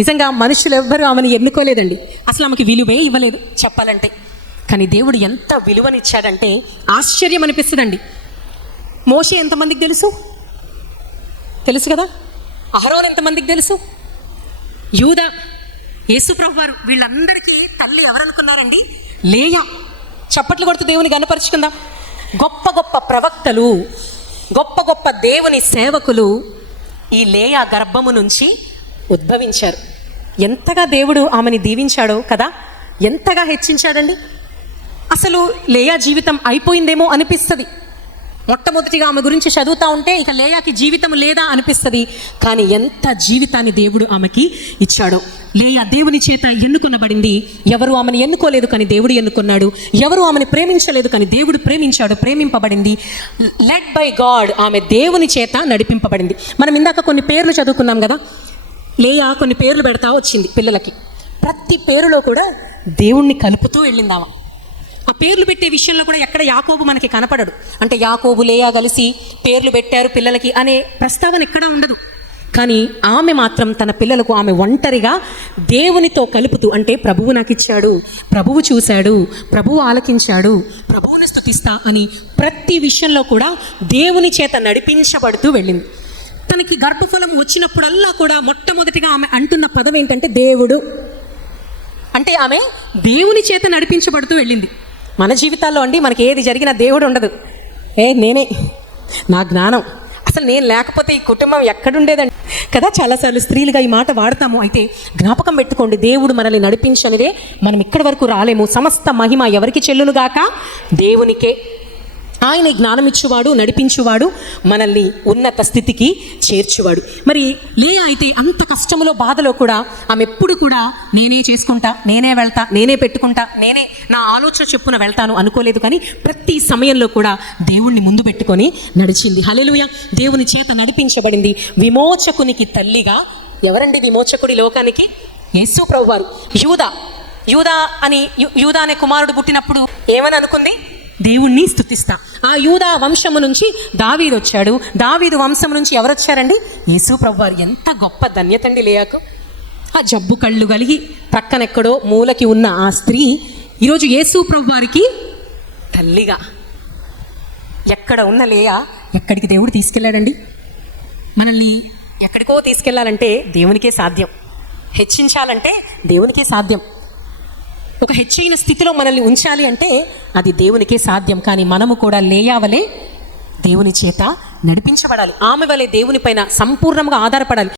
నిజంగా మనుషులు ఎవ్వరూ ఆమెను ఎన్నుకోలేదండి, అసలు ఆమెకి విలువే ఇవ్వలేదు చెప్పాలంటే. కానీ దేవుడు ఎంత విలువనిచ్చాడంటే ఆశ్చర్యం అనిపిస్తుందండి. మోషే ఎంతమందికి తెలుసు కదా, అహరోన్ ఎంతమందికి తెలుసు, యూదా, యేసుప్రభు వారు, వీళ్ళందరికీ తల్లి ఎవరనుకున్నారండి? లేయా. చప్పట్లు కొడుతూ దేవుని గణపరుచుకుందాం. గొప్ప గొప్ప ప్రవక్తలు, గొప్ప గొప్ప దేవుని సేవకులు ఈ లేయా గర్భము నుంచి ఉద్భవించారు. ఎంతగా దేవుడు ఆమెని దీవించాడో కదా, ఎంతగా హెచ్చించాడండి. అసలు లేయా జీవితం అయిపోయిందేమో అనిపిస్తుంది. మొట్టమొదటిగా ఆమె గురించి చదువుతూ ఉంటే ఇక లేయాకి జీవితం లేదా అనిపిస్తుంది. కానీ ఎంత జీవితాన్ని దేవుడు ఆమెకి ఇచ్చాడు. లేయా దేవుని చేత ఎన్నుకొనబడింది. ఎవరు ఆమెను ఎన్నుకోలేదు కానీ దేవుడు ఎన్నుకున్నాడు. ఎవరు ఆమెను ప్రేమించలేదు కానీ దేవుడు ప్రేమించాడు, ప్రేమింపబడింది. లెడ్ బై గాడ్, ఆమె దేవుని చేత నడిపింపబడింది. మనం ఇందాక కొన్ని పేర్లు చదువుకున్నాం కదా, లేయా కొన్ని పేర్లు పెడతా వచ్చింది పిల్లలకి. ప్రతి పేరులో కూడా దేవుణ్ణి కలుపుతూ వెళ్ళింది ఆమె. ఆ పేర్లు పెట్టే విషయంలో కూడా ఎక్కడ యాకోబు మనకి కనపడడు. అంటే యాకోబు లేయా కలిసి పేర్లు పెట్టారు పిల్లలకి అనే ప్రస్తావన ఎక్కడా ఉండదు. కానీ ఆమె మాత్రం తన పిల్లలకు ఆమె ఒంటరిగా దేవునితో కలుపుతూ, అంటే ప్రభువు నాకు ఇచ్చాడు, ప్రభువు చూశాడు, ప్రభువు ఆలకించాడు, ప్రభువుని స్తుతిస్తా అని ప్రతి విషయంలో కూడా దేవుని చేత నడిపించబడుతూ వెళ్ళింది. తనకి గర్భఫలం వచ్చినప్పుడల్లా కూడా మొట్టమొదటిగా ఆమె అంటున్న పదం ఏంటంటే దేవుడు. అంటే ఆమె దేవుని చేత నడిపించబడుతూ వెళ్ళింది. మన జీవితాల్లో అండి మనకి ఏది జరిగినా దేవుడు ఉండదు. నేనే, నా జ్ఞానం, అసలు నేను లేకపోతే ఈ కుటుంబం ఎక్కడుండేదండి కదా. చాలాసార్లు స్త్రీలుగా ఈ మాట వాడతాము. అయితే జ్ఞాపకం పెట్టుకోండి, దేవుడు మనల్ని నడిపించనిదే మనం ఇక్కడి వరకు రాలేము. సమస్త మహిమ ఎవరికి చెల్లునుగాక? దేవునికే. ఆయన జ్ఞానం ఇచ్చువాడు, నడిపించువాడు, మనల్ని ఉన్నత స్థితికి చేర్చువాడు. మరి లేయా అయితే అంత కష్టములో బాధలో కూడా ఆమె ఎప్పుడు కూడా నేనే చేసుకుంటా, నేనే వెళ్తా, నేనే పెట్టుకుంటా, నేనే నా ఆలోచన చెప్పున వెళ్తాను అనుకోలేదు. కానీ ప్రతి సమయంలో కూడా దేవుణ్ణి ముందు పెట్టుకొని నడిచింది. హల్లెలూయా. దేవుని చేత నడిపించబడింది. విమోచకునికి తల్లిగా ఎవరండి విమోచకుడి లోకానికి? యేసు ప్రభువారు. యూదా అనే కుమారుడు పుట్టినప్పుడు ఏమని అనుకుంది? దేవుణ్ణి స్తుతిస్తా. ఆ యూదా వంశము నుంచి దావీదు వచ్చాడు. దావీదు వంశం నుంచి ఎవరు వచ్చారండి? యేసు ప్రభువారు. ఎంత గొప్ప ధన్యత అండి లేయాకు. ఆ జబ్బు కళ్ళు కలిగి ప్రక్కనెక్కడో మూలకి ఉన్న ఆ స్త్రీ ఈరోజు యేసు ప్రభువారికి తల్లిగా. ఎక్కడ ఉన్న లేయా ఎక్కడికి దేవుడు తీసుకెళ్ళాడండి? మనల్ని ఎక్కడికో తీసుకెళ్ళాలంటే దేవునికే సాధ్యం, హెచ్చించాలంటే దేవునికే సాధ్యం. ఒక హెచ్చైన స్థితిలో మనల్ని ఉంచాలి అంటే అది దేవునికే సాధ్యం. కానీ మనము కూడా లేయా వలె దేవుని చేత నడిపించబడాలి. ఆమె వలె దేవుని పైన సంపూర్ణంగా ఆధారపడాలి.